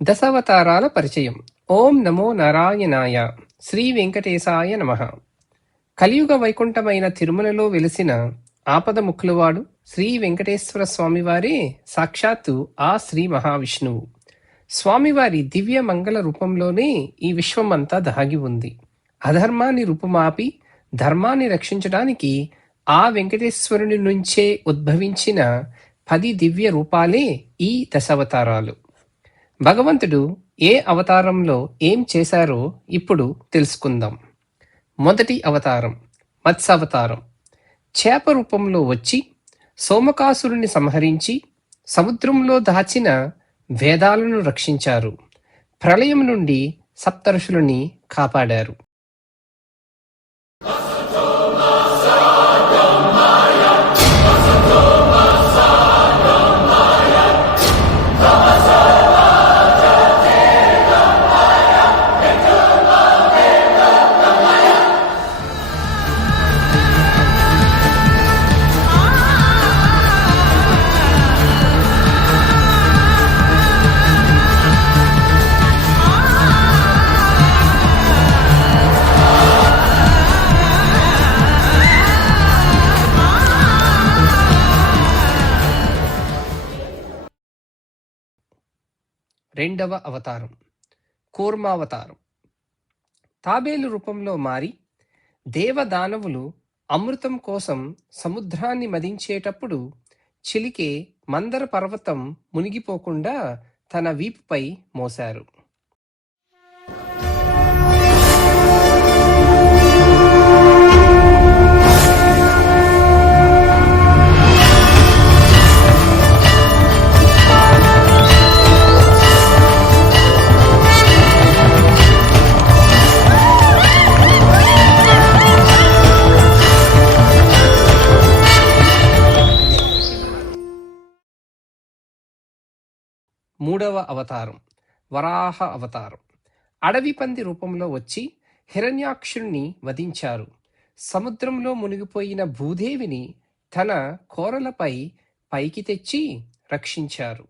దశావతారాల పరిచయం. ఓం నమో నారాయణాయ. శ్రీ వెంకటేశాయ నమః. కలియుగ వైకుంఠమైన తిరుమలలో వెలిసిన ఆపద ముక్కులవాడు శ్రీ వెంకటేశ్వర స్వామివారే సాక్షాత్తు ఆ శ్రీ మహావిష్ణువు. స్వామివారి దివ్య మంగళ రూపంలోనే ఈ విశ్వమంతా దాగి ఉంది. అధర్మాన్ని రూపుమాపి ధర్మాన్ని రక్షించడానికి ఆ వెంకటేశ్వరుని నుంచే ఉద్భవించిన 10 దివ్య రూపాలే ఈ దశావతారాలు. భగవంతుడు ఏ అవతారంలో ఏం చేశారో ఇప్పుడు తెలుసుకుందాం. మొదటి అవతారం మత్స్యావతారం. చేప రూపంలో వచ్చి సోమకాసురుని సంహరించి సముద్రంలో దాచిన వేదాలను రక్షించారు. ప్రళయం నుండి సప్తఋషులని కాపాడారు. రెండవ అవతారం కూర్మావతారం. తాబేలు రూపంలో మారి దేవదానవులు అమృతం కోసం సముద్రాన్ని మదించేటప్పుడు చిలికే మందర పర్వతం మునిగిపోకుండా తన వీపుపై మోశారు. మూడవ అవతారం వరాహ అవతారం. అడవి పంది రూపంలో వచ్చి హిరణ్యాక్షుణ్ణి వధించారు. సముద్రంలో మునిగిపోయిన భూదేవిని తన కోరలపై పైకి తెచ్చి రక్షించారు.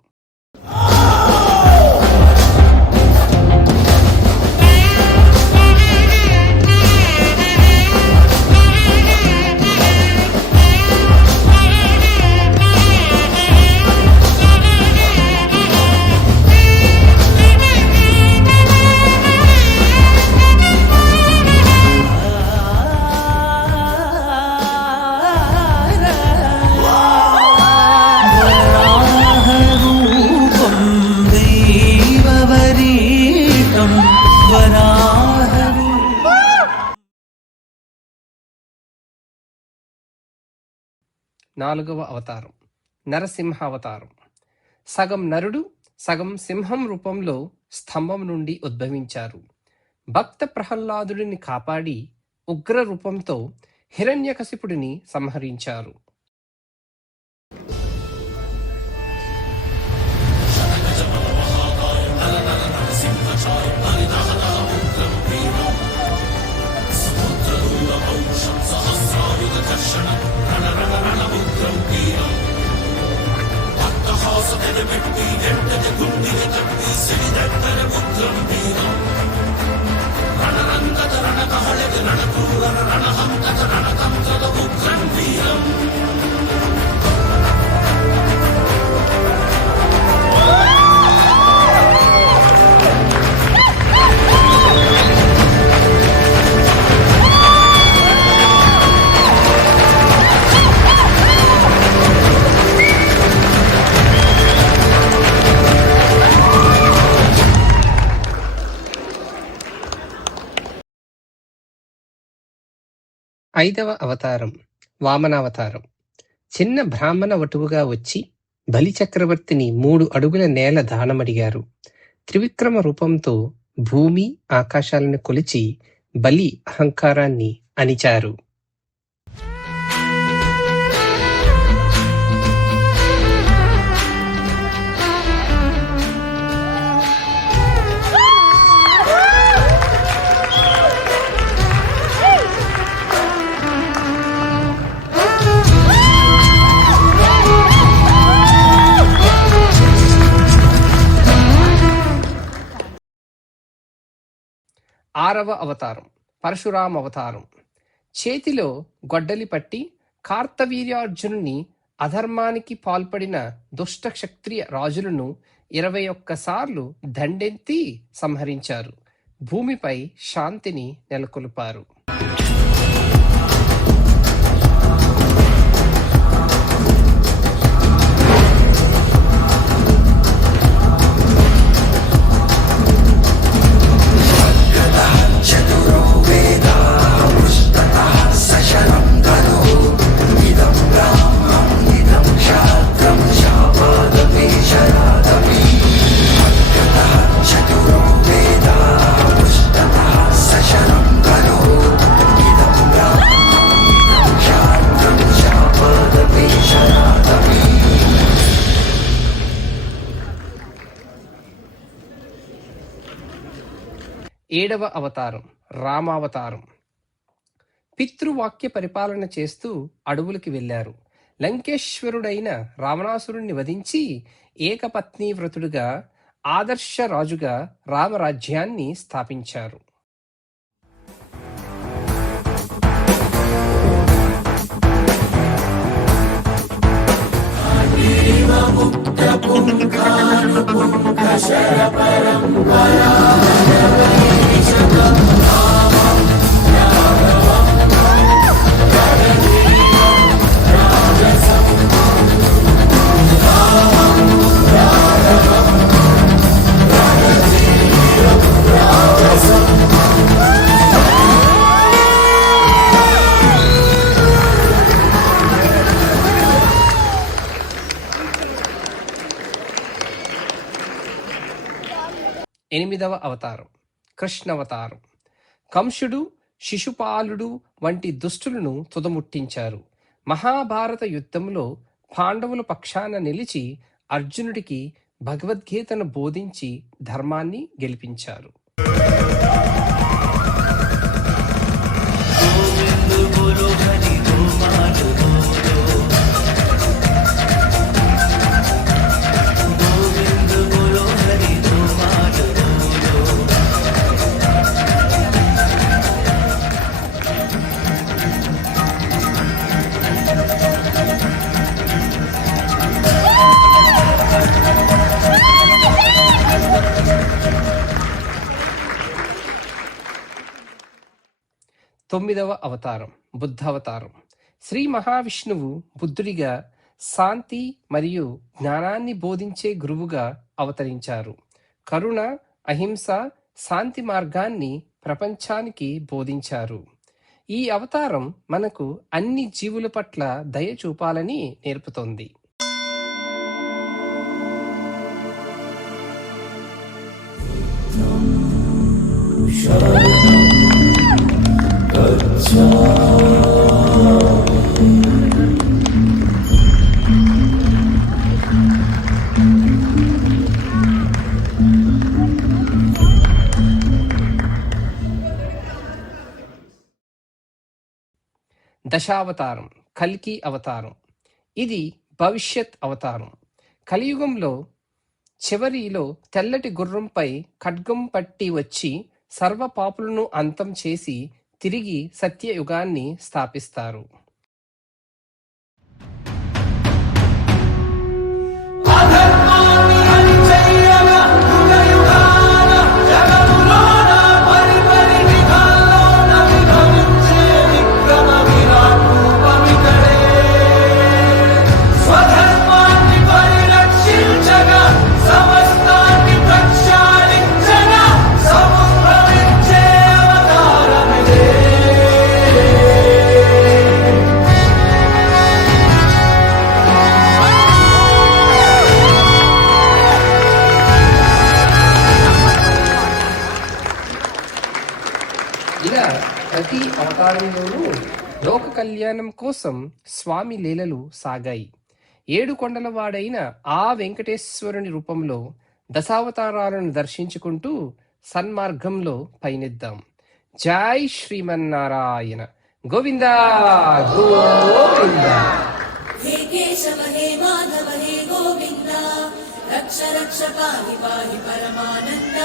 నాలుగవ అవతారం నరసింహావతారం. సగం నరుడు సగం సింహం రూపంలో స్తంభం నుండి ఉద్భవించారు. భక్త ప్రహ్లాదుడిని కాపాడి ఉగ్ర రూపంతో హిరణ్యకశిపుడిని సంహరించారు. ఐదవ అవతారం వామనావతారం. చిన్న బ్రాహ్మణ వటువుగా వచ్చి బలి చక్రవర్తిని 3 అడుగుల నేల దానమడిగారు. త్రివిక్రమ రూపంతో భూమి ఆకాశాలను కొలిచి బలి అహంకారాన్ని అణిచారు. 6వ అవతారం పరశురామ అవతారం. చేతిలో గొడ్డలి పట్టి కార్తవీర్యార్జునుని అధర్మానికి పాల్పడిన దుష్ట క్షత్రియ రాజులను 21 సార్లు దండెత్తి సంహరించారు. భూమిపై శాంతిని నెలకొల్పారు. ఏడవ అవతారం రామావతారం. పితృవాక్య పరిపాలన చేస్తూ అడవులకి వెళ్లారు. లంకేశ్వరుడైన రావణాసురుణ్ణి వధించి ఏకపత్ని వ్రతుడుగా ఆదర్శ రాజుగా రామరాజ్యాన్ని స్థాపించారు. ఎనిమిదవ అవతారం కృష్ణవతారం. కంసుడు, శిశుపాలుడు వంటి దుష్టులను తుదముట్టించారు. మహాభారత యుద్ధంలో పాండవుల పక్షాన నిలిచి అర్జునుడికి భగవద్గీతను బోధించి ధర్మాన్ని గెలిపించారు. తొమ్మిదవ అవతారం బుద్ధావతారం. శ్రీ మహావిష్ణువు బుద్ధుడిగా శాంతి మరియు జ్ఞానాన్ని బోధించే గురువుగా అవతరించారు. కరుణ, అహింస, శాంతి మార్గాన్ని ప్రపంచానికి బోధించారు. ఈ అవతారం మనకు అన్ని జీవుల పట్ల దయ చూపాలని నేర్పుతోంది. దశావతారం కల్కి అవతారం. ఇది భవిష్యత్ అవతారం. కలియుగంలో చివరిలో తెల్లటి గుర్రంపై ఖడ్గం పట్టి వచ్చి సర్వ పాపులను అంతం చేసి తిరిగి సత్యయుగాన్ని స్థాపిస్తారు. ఇలా ప్రతి అవతారంలోనూ లోక కళ్యాణం కోసం స్వామి లీలలు సాగాయి. 7 కొండల వాడైన ఆ వెంకటేశ్వరుని రూపంలో దశావతారాలను దర్శించుకుంటూ సన్మార్గంలో పయనిద్దాం. జై శ్రీమన్నారాయణ. గోవిందా గోవిందా. हे केशव हे माधव हे गोविन्द रक्ष रक्ष पाहि पाहि परमानन्द